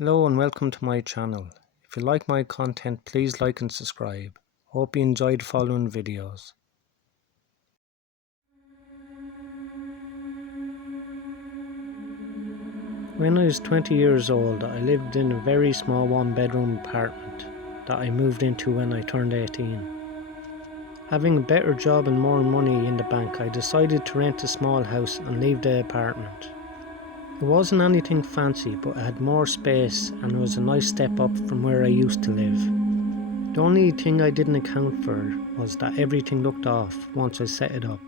Hello and welcome to my channel. If you like my content, please like and subscribe. Hope you enjoyed following videos. When I was 20 years old, I lived in a very small one-bedroom apartment that I moved into when I turned 18. Having a better job and more money in the bank, I decided to rent a small house and leave the apartment. It wasn't anything fancy, but it had more space and it was a nice step up from where I used to live. The only thing I didn't account for was that everything looked off once I set it up.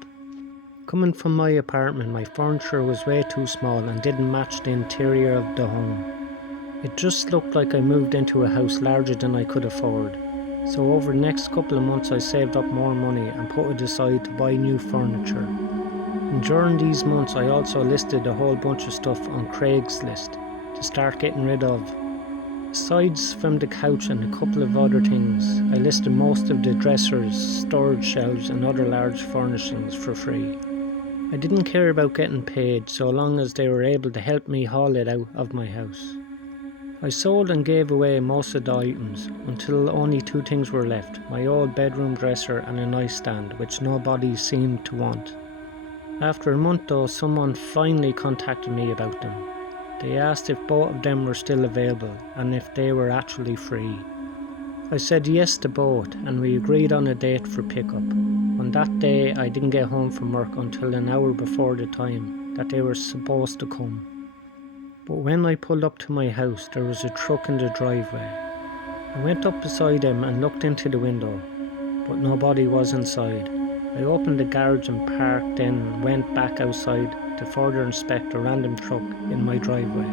Coming from my apartment, my furniture was way too small and didn't match the interior of the home. It just looked like I moved into a house larger than I could afford. So over the next couple of months I saved up more money and put it aside to buy new furniture. And during these months I also listed a whole bunch of stuff on Craigslist to start getting rid of. Aside from the couch and a couple of other things, I listed most of the dressers, storage shelves and other large furnishings for free. I didn't care about getting paid so long as they were able to help me haul it out of my house. I sold and gave away most of the items until only two things were left, my old bedroom dresser and a nightstand which nobody seemed to want. After a month though, someone finally contacted me about them. They asked if both of them were still available and if they were actually free. I said yes to both and we agreed on a date for pickup. On that day I didn't get home from work until an hour before the time that they were supposed to come. But when I pulled up to my house there was a truck in the driveway. I went up beside them and looked into the window, but nobody was inside. I opened the garage and parked, then went back outside to further inspect a random truck in my driveway.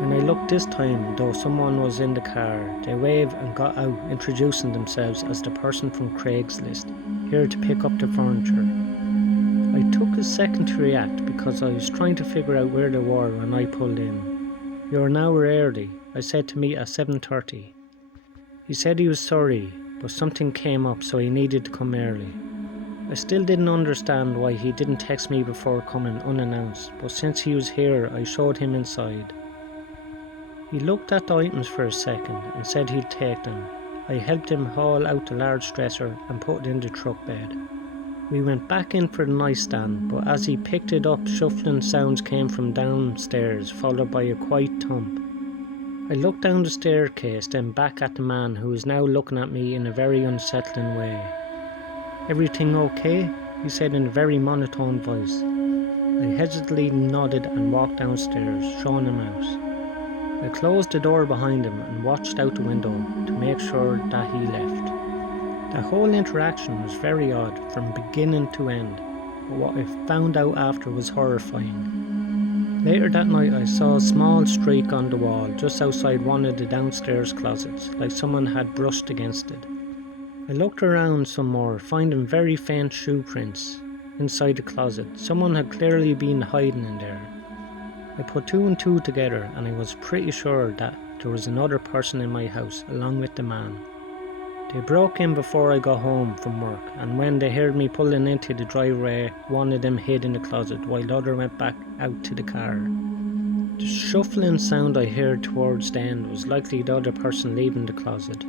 When I looked this time, though someone was in the car, they waved and got out, introducing themselves as the person from Craigslist, here to pick up the furniture. I took a second to react because I was trying to figure out where they were when I pulled in. "You're an hour early," I said, to meet at 7:30. He said he was sorry, but something came up so he needed to come early. I still didn't understand why he didn't text me before coming unannounced, but since he was here I showed him inside. He looked at the items for a second and said he'd take them. I helped him haul out the large dresser and put it in the truck bed. We went back in for the nightstand, but as he picked it up, shuffling sounds came from downstairs, followed by a quiet thump. I looked down the staircase, then back at the man who was now looking at me in a very unsettling way. "Everything okay?" he said in a very monotone voice. I hesitantly nodded and walked downstairs, showing him out. I closed the door behind him and watched out the window to make sure that he left. The whole interaction was very odd from beginning to end, but what I found out after was horrifying. Later that night I saw a small streak on the wall just outside one of the downstairs closets, like someone had brushed against it. I looked around some more, finding very faint shoe prints inside the closet. Someone had clearly been hiding in there. I put two and two together and I was pretty sure that there was another person in my house along with the man. They broke in before I got home from work, and when they heard me pulling into the driveway, one of them hid in the closet while the other went back out to the car. The shuffling sound I heard towards the end was likely the other person leaving the closet.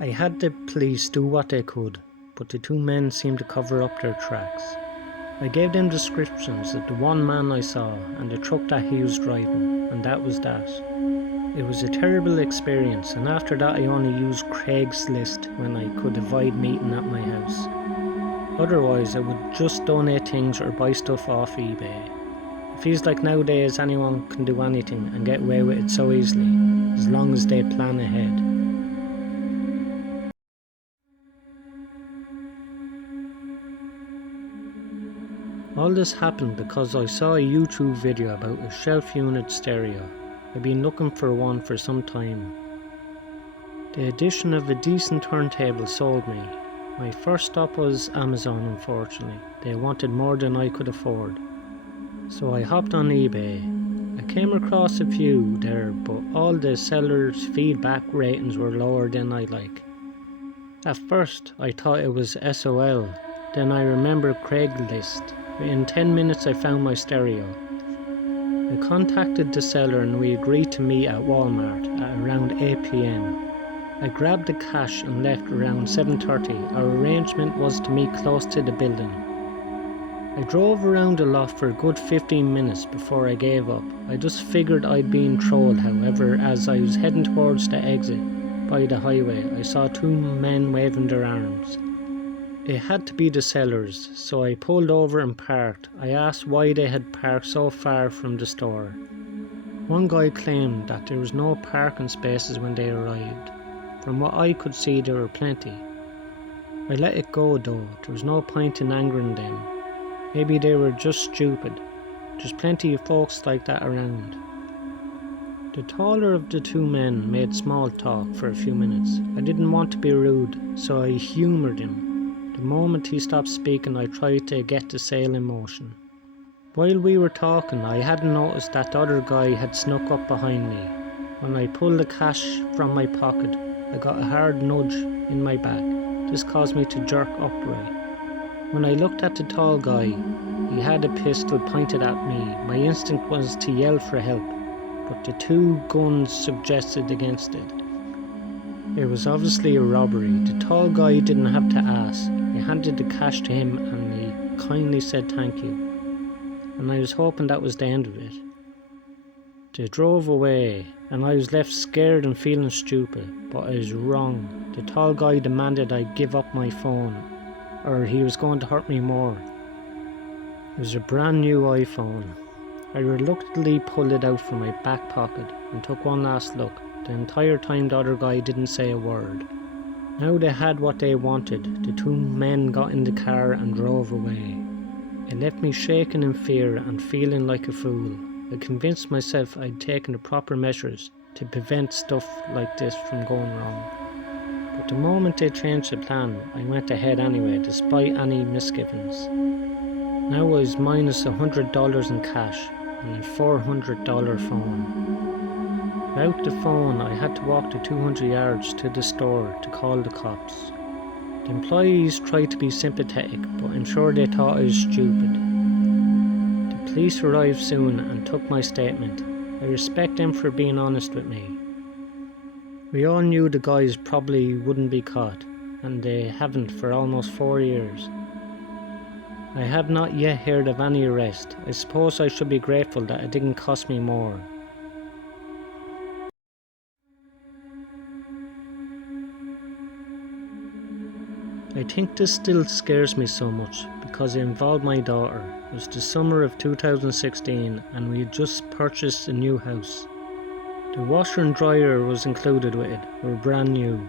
I had the police do what they could, but the two men seemed to cover up their tracks. I gave them descriptions of the one man I saw and the truck that he was driving, and that was that. It was a terrible experience, and after that I only used Craigslist when I could avoid meeting at my house. Otherwise I would just donate things or buy stuff off eBay. It feels like nowadays anyone can do anything and get away with it so easily, as long as they plan ahead. All this happened because I saw a YouTube video about a shelf unit stereo. I've been looking for one for some time. The addition of a decent turntable sold me. My first stop was Amazon, unfortunately. They wanted more than I could afford. So I hopped on eBay. I came across a few there, but all the sellers' feedback ratings were lower than I like. At first I thought it was SOL, then I remembered Craigslist. In 10 minutes I found my stereo. I contacted the seller and we agreed to meet at Walmart at around 8 p.m. I grabbed the cash and left around 7:30. Our arrangement was to meet close to the building. I drove around the lot for a good 15 minutes before I gave up. I just figured I'd been trolled. However, as I was heading towards the exit by the highway, I saw two men waving their arms. It had to be the sellers, so I pulled over and parked. I asked why they had parked so far from the store. One guy claimed that there was no parking spaces when they arrived. From what I could see, there were plenty. I let it go though, there was no point in angering them. Maybe they were just stupid. There's plenty of folks like that around. The taller of the two men made small talk for a few minutes. I didn't want to be rude, so I humoured him. The moment he stopped speaking, I tried to get the sale in motion. While we were talking, I hadn't noticed that the other guy had snuck up behind me. When I pulled the cash from my pocket, I got a hard nudge in my back. This caused me to jerk upright. When I looked at the tall guy, he had a pistol pointed at me. My instinct was to yell for help, but the two guns suggested against it. It was obviously a robbery. The tall guy didn't have to ask. I handed the cash to him and he kindly said thank you. And I was hoping that was the end of it. They drove away and I was left scared and feeling stupid, but I was wrong. The tall guy demanded I give up my phone or he was going to hurt me more. It was a brand new iPhone. I reluctantly pulled it out from my back pocket and took one last look. The entire time the other guy didn't say a word. Now they had what they wanted. The two men got in the car and drove away. It left me shaking in fear and feeling like a fool. I convinced myself I'd taken the proper measures to prevent stuff like this from going wrong. But the moment they changed the plan, I went ahead anyway, despite any misgivings. Now I was minus $100 in cash and a $400 phone. Without the phone, I had to walk the 200 yards to the store to call the cops. The employees tried to be sympathetic, but I'm sure they thought I was stupid. The police arrived soon and took my statement. I respect them for being honest with me. We all knew the guys probably wouldn't be caught, and they haven't for almost 4 years. I have not yet heard of any arrest. I suppose I should be grateful that it didn't cost me more. I think this still scares me so much because it involved my daughter. It was the summer of 2016 and we had just purchased a new house. The washer and dryer was included with it, were brand new.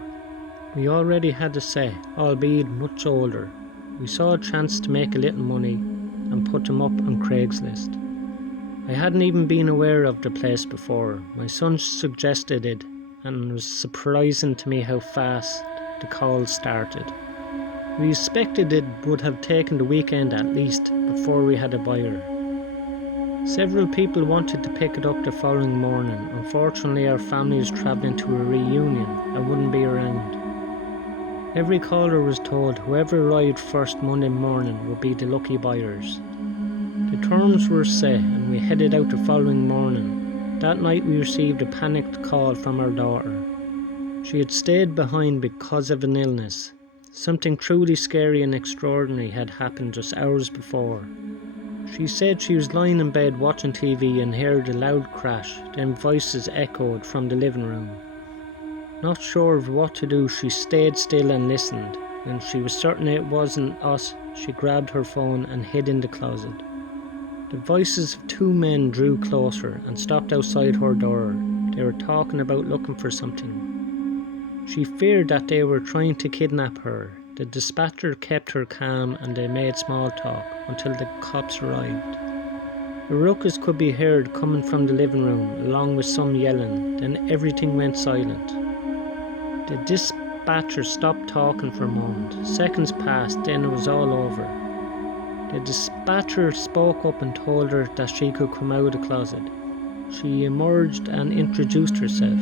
We already had a set, albeit much older. We saw a chance to make a little money and put them up on Craigslist. I hadn't even been aware of the place before. My son suggested it and it was surprising to me how fast the calls started. We expected it would have taken the weekend at least before we had a buyer. Several people wanted to pick it up the following morning. Unfortunately, our family was travelling to a reunion and wouldn't be around. Every caller was told whoever arrived first Monday morning would be the lucky buyers. The terms were set and we headed out the following morning. That night we received a panicked call from our daughter. She had stayed behind because of an illness. Something truly scary and extraordinary had happened just hours before. She said she was lying in bed watching TV and heard a loud crash, then voices echoed from the living room. Not sure of what to do, she stayed still and listened. When she was certain it wasn't us, she grabbed her phone and hid in the closet. The voices of two men drew closer and stopped outside her door. They were talking about looking for something. She feared that they were trying to kidnap her. The dispatcher kept her calm and they made small talk until the cops arrived. A ruckus could be heard coming from the living room along with some yelling, then everything went silent. The dispatcher stopped talking for a moment. Seconds passed, then it was all over. The dispatcher spoke up and told her that she could come out of the closet. She emerged and introduced herself.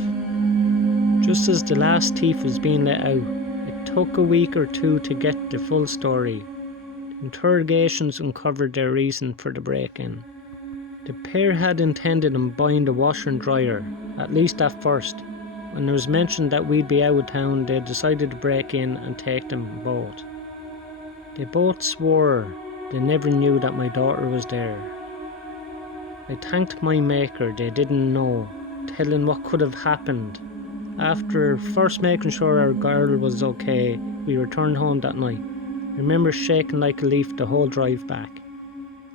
Just as the last thief was being let out, it took a week or two to get the full story. Interrogations uncovered their reason for the break-in. The pair had intended on buying the washer and dryer, at least at first. When it was mentioned that we'd be out of town, they decided to break in and take them both. They both swore they never knew that my daughter was there. I thanked my maker they didn't know, telling what could have happened. After first making sure our girl was okay, we returned home that night. I remember shaking like a leaf the whole drive back.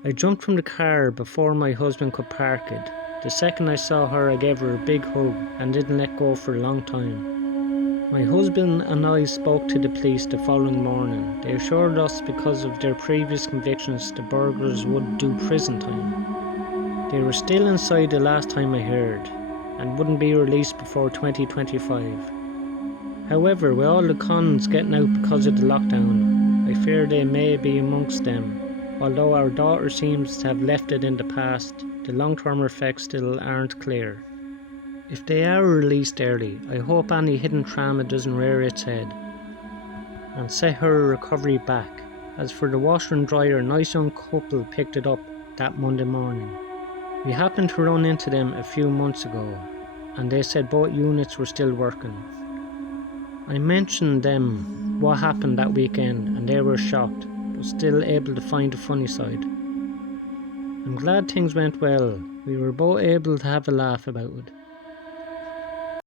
I jumped from the car before my husband could park it. The second I saw her, I gave her a big hug and didn't let go for a long time. My husband and I spoke to the police the following morning. They assured us because of their previous convictions the burglars would do prison time. They were still inside the last time I heard, and wouldn't be released before 2025. However, with all the cons getting out because of the lockdown, I fear they may be amongst them. Although our daughter seems to have left it in the past, the long-term effects still aren't clear. If they are released early, I hope any hidden trauma doesn't rear its head and set her recovery back. As for the washer and dryer, a nice young couple picked it up that Monday morning. We happened to run into them a few months ago, and they said both units were still working. I mentioned them what happened that weekend, and they were shocked, but still able to find the funny side. I'm glad things went well. We were both able to have a laugh about it.